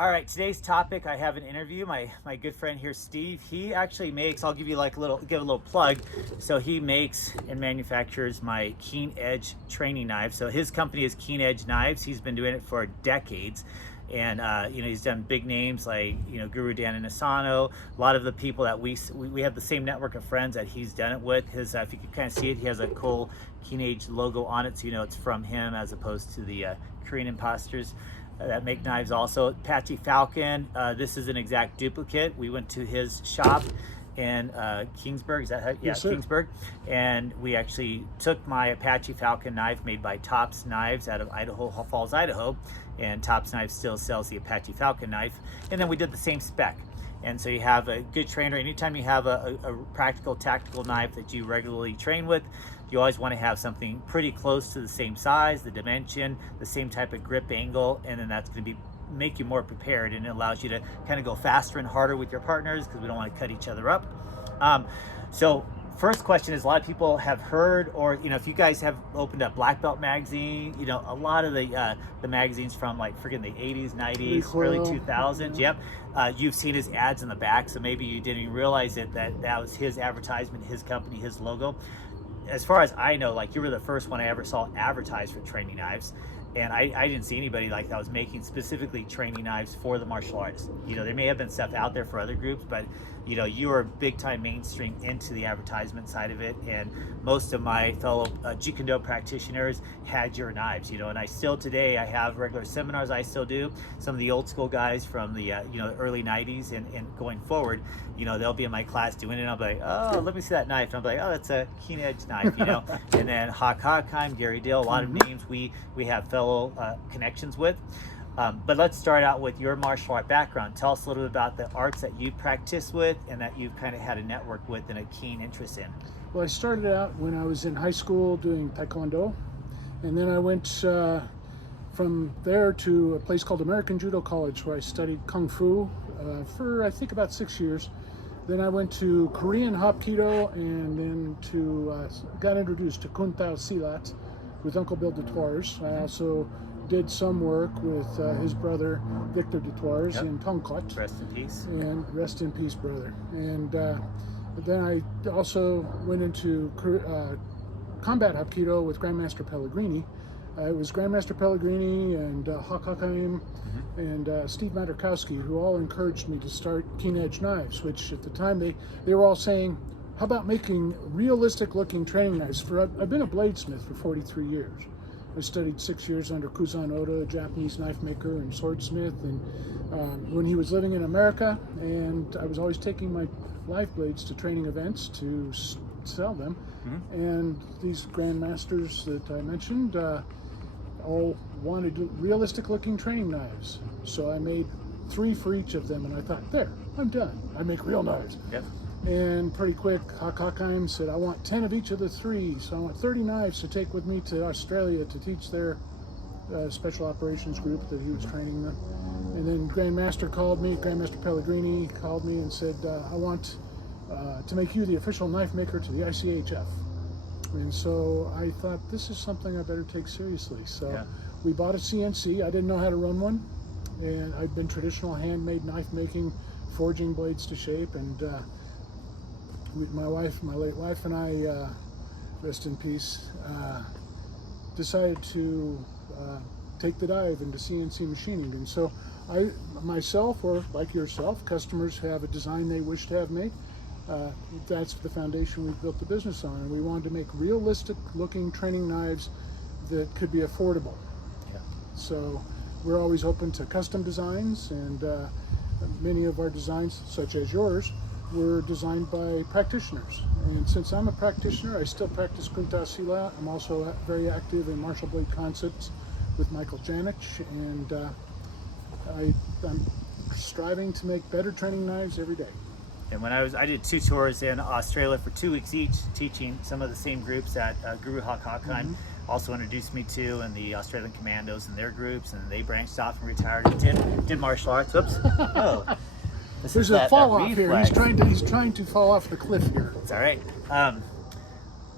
All right, today's topic, I have an interview. My good friend here, Steve, he actually makes, I'll give you like give a little plug. So he makes and manufactures my Keen Edge training knives. So his company is Keen Edge Knives. He's been doing it for decades. And he's done big names like Guru Dan Asano. A lot of the people that we have the same network of friends that he's done it with. His if you can kind of see it, he has a cool Keen Edge logo on it, so it's from him as opposed to the Korean imposters that make knives. Also, Apache Falcon. This is an exact duplicate. We went to his shop in Kingsburg. Is that how? Yeah, yes, sir. Kingsburg. And we actually took my Apache Falcon knife made by Tops Knives out of Idaho Falls, Idaho. And Tops Knives still sells the Apache Falcon knife. And then we did the same spec. And so you have a good trainer. Anytime you have a practical tactical knife that you regularly train with, you always want to have something pretty close to the same size, the dimension, the same type of grip angle, and then that's going to make you more prepared, and it allows you to kind of go faster and harder with your partners because we don't want to cut each other up. So first question is, a lot of people have heard, or if you guys have opened up Black Belt magazine, a lot of the magazines from like friggin' the 80s, 90s, early 2000s. Yep. You've seen his ads in the back, so maybe you didn't even realize that was his advertisement, his company, his logo. As far as I know, like, you were the first one I ever saw advertised for training knives. And I didn't see anybody like that was making specifically training knives for the martial artists. There may have been stuff out there for other groups, but you were big time mainstream into the advertisement side of it. And most of my fellow Jeet Kune Do practitioners had your knives, and I still today, I have regular seminars I still do. Some of the old school guys from the the early 90s and going forward, they'll be in my class doing it, and I'll be like, oh, let me see that knife. And I'll be like, oh, that's a Keen Edge knife, And then Hawk Hockheim, Gary Dale, a lot of names we have fellow connections with. But let's start out with your martial art background. Tell us a little bit about the arts that you practice with and that you've kind of had a network with and a keen interest in. Well, I started out when I was in high school doing Taekwondo, and then I went from there to a place called American Judo College, where I studied Kung Fu for I think about 6 years. Then I went to Korean Hapkido, and then got introduced to Kun Tao Silat with Uncle Bill Detours. I also did some work with his brother Victor Detours in Tongkot. Rest in peace. And rest in peace, brother. And then I also went into combat Hapkido with Grandmaster Pellegrini. It was Grandmaster Pellegrini and Hawk Hockheim and Steve Materkowski who all encouraged me to start Keen Edge Knives, which at the time they were all saying, how about making realistic looking training knives? I've been a bladesmith for 43 years. I studied 6 years under Kuzan Oda, a Japanese knife maker and swordsmith, and when he was living in America, and I was always taking my live blades to training events to sell them. And these grandmasters that I mentioned all wanted realistic looking training knives. So I made 3 for each of them, and I thought, there, I'm done. I make real knives. Yep. And pretty quick, Hawk Hockheim said, I want 10 of each of the 3, so I want 30 knives to take with me to Australia to teach their special operations group that he was training them. And then Grandmaster Pellegrini called me and said, I want to make you the official knife maker to the ICHF. And so I thought, this is something I better take seriously. So we bought a CNC. I didn't know how to run one, and I'd been traditional handmade knife making, forging blades to shape, and my late wife and I, rest in peace, decided to take the dive into CNC machining. And so I myself, or like yourself, customers have a design they wish to have made. That's the foundation we've built the business on, and we wanted to make realistic looking training knives that could be affordable. So we're always open to custom designs, and many of our designs, such as yours, were designed by practitioners. And since I'm a practitioner, I still practice Kun Tao Silat. I'm also very active in martial blade concepts with Michael Janich, and I'm striving to make better training knives every day. And when I did 2 tours in Australia for 2 weeks each, teaching some of the same groups that Guru Hawk Hockheim also introduced me to, and the Australian Commandos and their groups, and they branched off and retired and did martial arts. Oops. Oh. There's a fall off here. He's trying to fall off the cliff here. It's all right.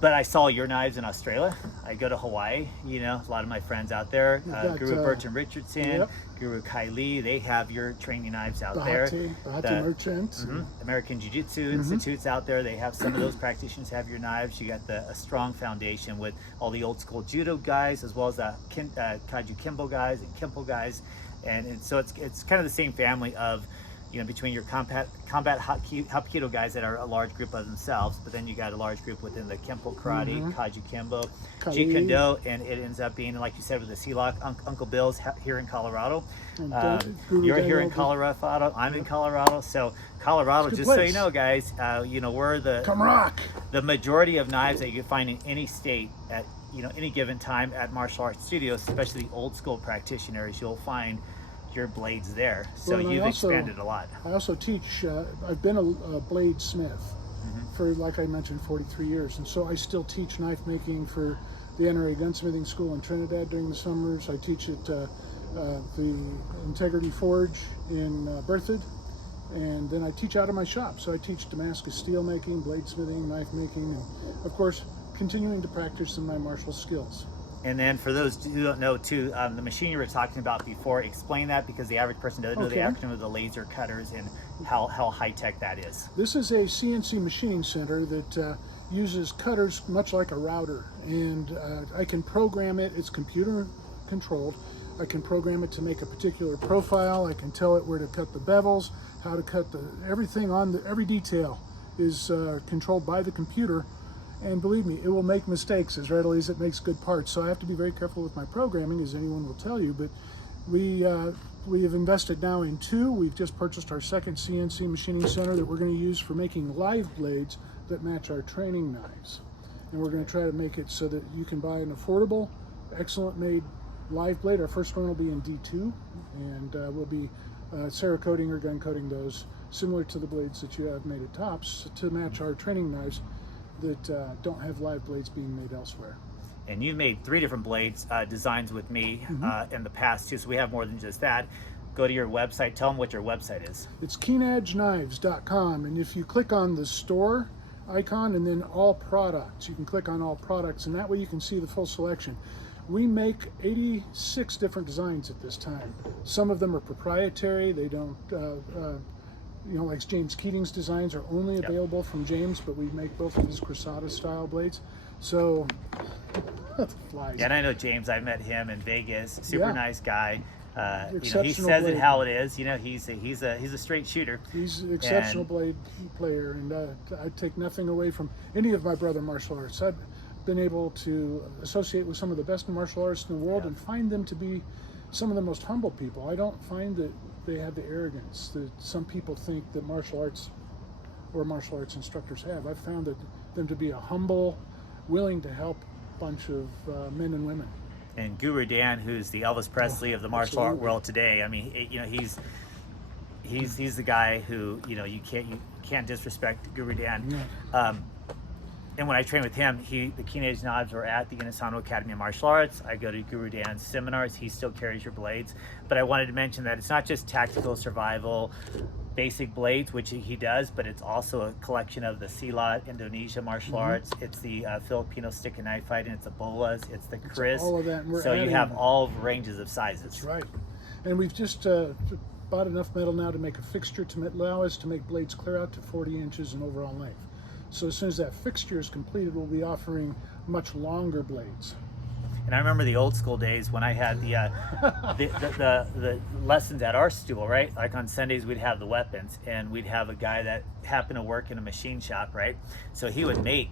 But I saw your knives in Australia. I go to Hawaii, you know, a lot of my friends out there, Guru Burton Richardson, yep. Guru Kai Lee, they have your training knives out there. Bahati Merchant. American Jiu-Jitsu Institutes out there, they have some of those practitioners have your knives. You got a strong foundation with all the old school judo guys, as well as the Kaiju Kimbo guys and Kempo guys. And so it's kind of the same family of, you know, between your combat Hapkido guys that are a large group of themselves, but then you got a large group within the Kempo Karate, Kaiju Kimbo, Jeet Kune Do, and it ends up being, like you said, with the Sea-Lock, Uncle Bill's here in Colorado. You're here in Colorado, I'm in Colorado, so Colorado, just so you know, guys, you know, we're the majority of knives that you can find in any state at, you know, any given time at martial arts studios, especially the old school practitioners, you'll find your blades there. So you've expanded a lot. I also teach, I've been a blade smith for, like I mentioned, 43 years. And so I still teach knife making for the NRA Gunsmithing School in Trinidad during the summers. I teach at the Integrity Forge in Berthoud. And then I teach out of my shop. So I teach Damascus steel making, blade smithing, knife making, and of course, continuing to practice in my martial skills. And then for those who don't know too, the machine you were talking about before, explain that, because the average person doesn't know the acronym of the laser cutters and how high-tech that is. This is a CNC machining center that uses cutters much like a router, and I can program it. It's computer controlled. I can program it to make a particular profile. I can tell it where to cut the bevels, how to cut everything on every detail is controlled by the computer. And believe me, it will make mistakes as readily as it makes good parts. So I have to be very careful with my programming, as anyone will tell you. But we have invested now in 2. We've just purchased our second CNC machining center that we're going to use for making live blades that match our training knives. And we're going to try to make it so that you can buy an affordable, excellent made live blade. Our first one will be in D2, and we'll be Cerakoting or gun coating those, similar to the blades that you have made at Tops, to match our training knives that don't have live blades being made elsewhere. And you've made 3 different blades designs with me in the past too, so we have more than just that. Go to your website, tell them what your website is. It's keenedgeknives.com, and if you click on the store icon and then all products, you can click on all products, and that way you can see the full selection. We make 86 different designs at this time. Some of them are proprietary. They don't you know, like James Keating's designs are only available from James, but we make both of his Cruzada style blades. So, flies. Yeah, and I know James. I met him in Vegas. Super nice guy. You know, he says blade. it how it is. You know, he's a straight shooter. He's an exceptional blade player, and I take nothing away from any of my brother martial arts. I've been able to associate with some of the best martial artists in the world and find them to be some of the most humble people. I don't find that they have the arrogance that some people think that martial arts or martial arts instructors have. I've found them to be a humble, willing to help bunch of men and women. And Guru Dan, who's the Elvis Presley of the martial art world today. I mean, you know, he's the guy who, you know, you can't disrespect Guru Dan. And when I train with him, the Keen Edge knives are at the Inosanto Academy of Martial Arts. I go to Guru Dan's seminars. He still carries your blades. But I wanted to mention that it's not just tactical survival, basic blades, which he does, but it's also a collection of the Silat, Indonesia martial arts. It's the Filipino stick and knife fighting. It's the bolas. It's the Chris. All of that. So you have all ranges of sizes. That's right. And we've just bought enough metal now to make a fixture to allow us to make blades clear out to 40 inches in overall length. So as soon as that fixture is completed, we'll be offering much longer blades. And I remember the old school days when I had the lessons at our stool, right? Like on Sundays, we'd have the weapons, and we'd have a guy that happened to work in a machine shop, right? So he would make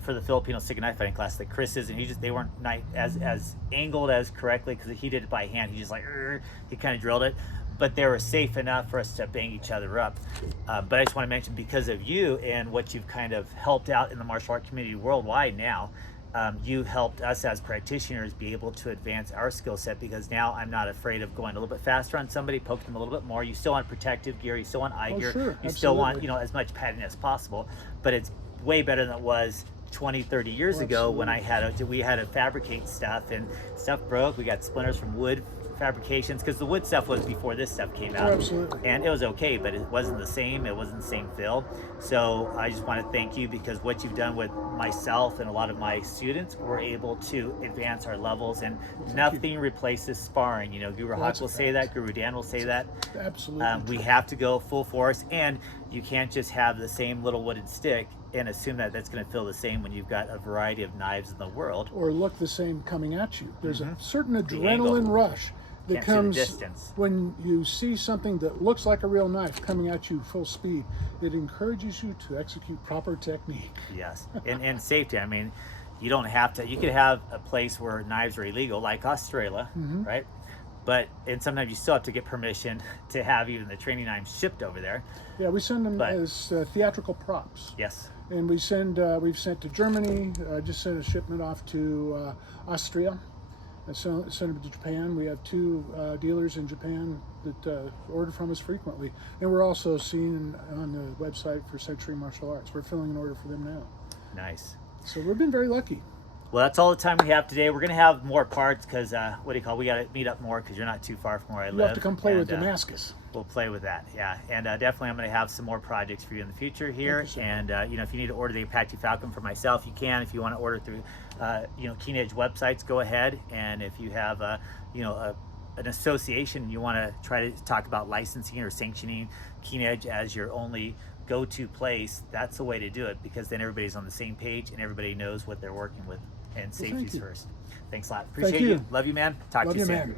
for the Filipino stick and knife fighting class the Chris's, and they weren't as angled as correctly because he did it by hand. He just like he kind of drilled it. But they were safe enough for us to bang each other up. But I just want to mention, because of you and what you've kind of helped out in the martial art community worldwide now, you helped us as practitioners be able to advance our skill set, because now I'm not afraid of going a little bit faster on somebody, poking them a little bit more. You still want protective gear, you still want eye gear, sure, you still want, you know, as much padding as possible, but it's way better than it was 20, 30 years ago when we had to fabricate stuff, and stuff broke. We got splinters from wood fabrications, because the wood stuff was before this stuff came out. Oh, absolutely. And it was okay, but it wasn't the same. It wasn't the same feel. So I just want to thank you, because what you've done with myself and a lot of my students, we're able to advance our levels, and nothing replaces sparring. You know, Guru Hawk will say that, Guru Dan will say that. Absolutely. We have to go full force, and you can't just have the same little wooden stick and assume that that's going to feel the same when you've got a variety of knives in the world. Or look the same coming at you. There's a certain angle. adrenaline rush that Can't see the comes distance. when you see something that looks like a real knife coming at you full speed. It encourages you to execute proper technique. Yes, and safety. I mean, you don't have to. You could have a place where knives are illegal, like Australia, right? And sometimes you still have to get permission to have even the training knives shipped over there. Yeah, we send them But- as theatrical props. Yes. And we've sent to Germany. Just sent a shipment off to Austria. I sent them to Japan. We have 2 dealers in Japan that order from us frequently. And we're also seen on the website for Century Martial Arts. We're filling an order for them now. Nice. So we've been very lucky. Well, that's all the time we have today. We're going to have more parts because, we got to meet up more because you're not too far from where I live. You'll have to come play with And, Damascus. We'll play with that, yeah. And definitely I'm going to have some more projects for you in the future here. Thank you, sir. And, if you need to order the Apache Falcon for myself, you can. If you want to order through, Keen Edge websites, go ahead. And if you have, an association and you want to try to talk about licensing or sanctioning Keen Edge as your only go-to place, that's the way to do it, because then everybody's on the same page and everybody knows what they're working with. And thank safety's you. first. Thanks a lot. Appreciate you. you. Love you, man. Talk Love to you you, soon. man.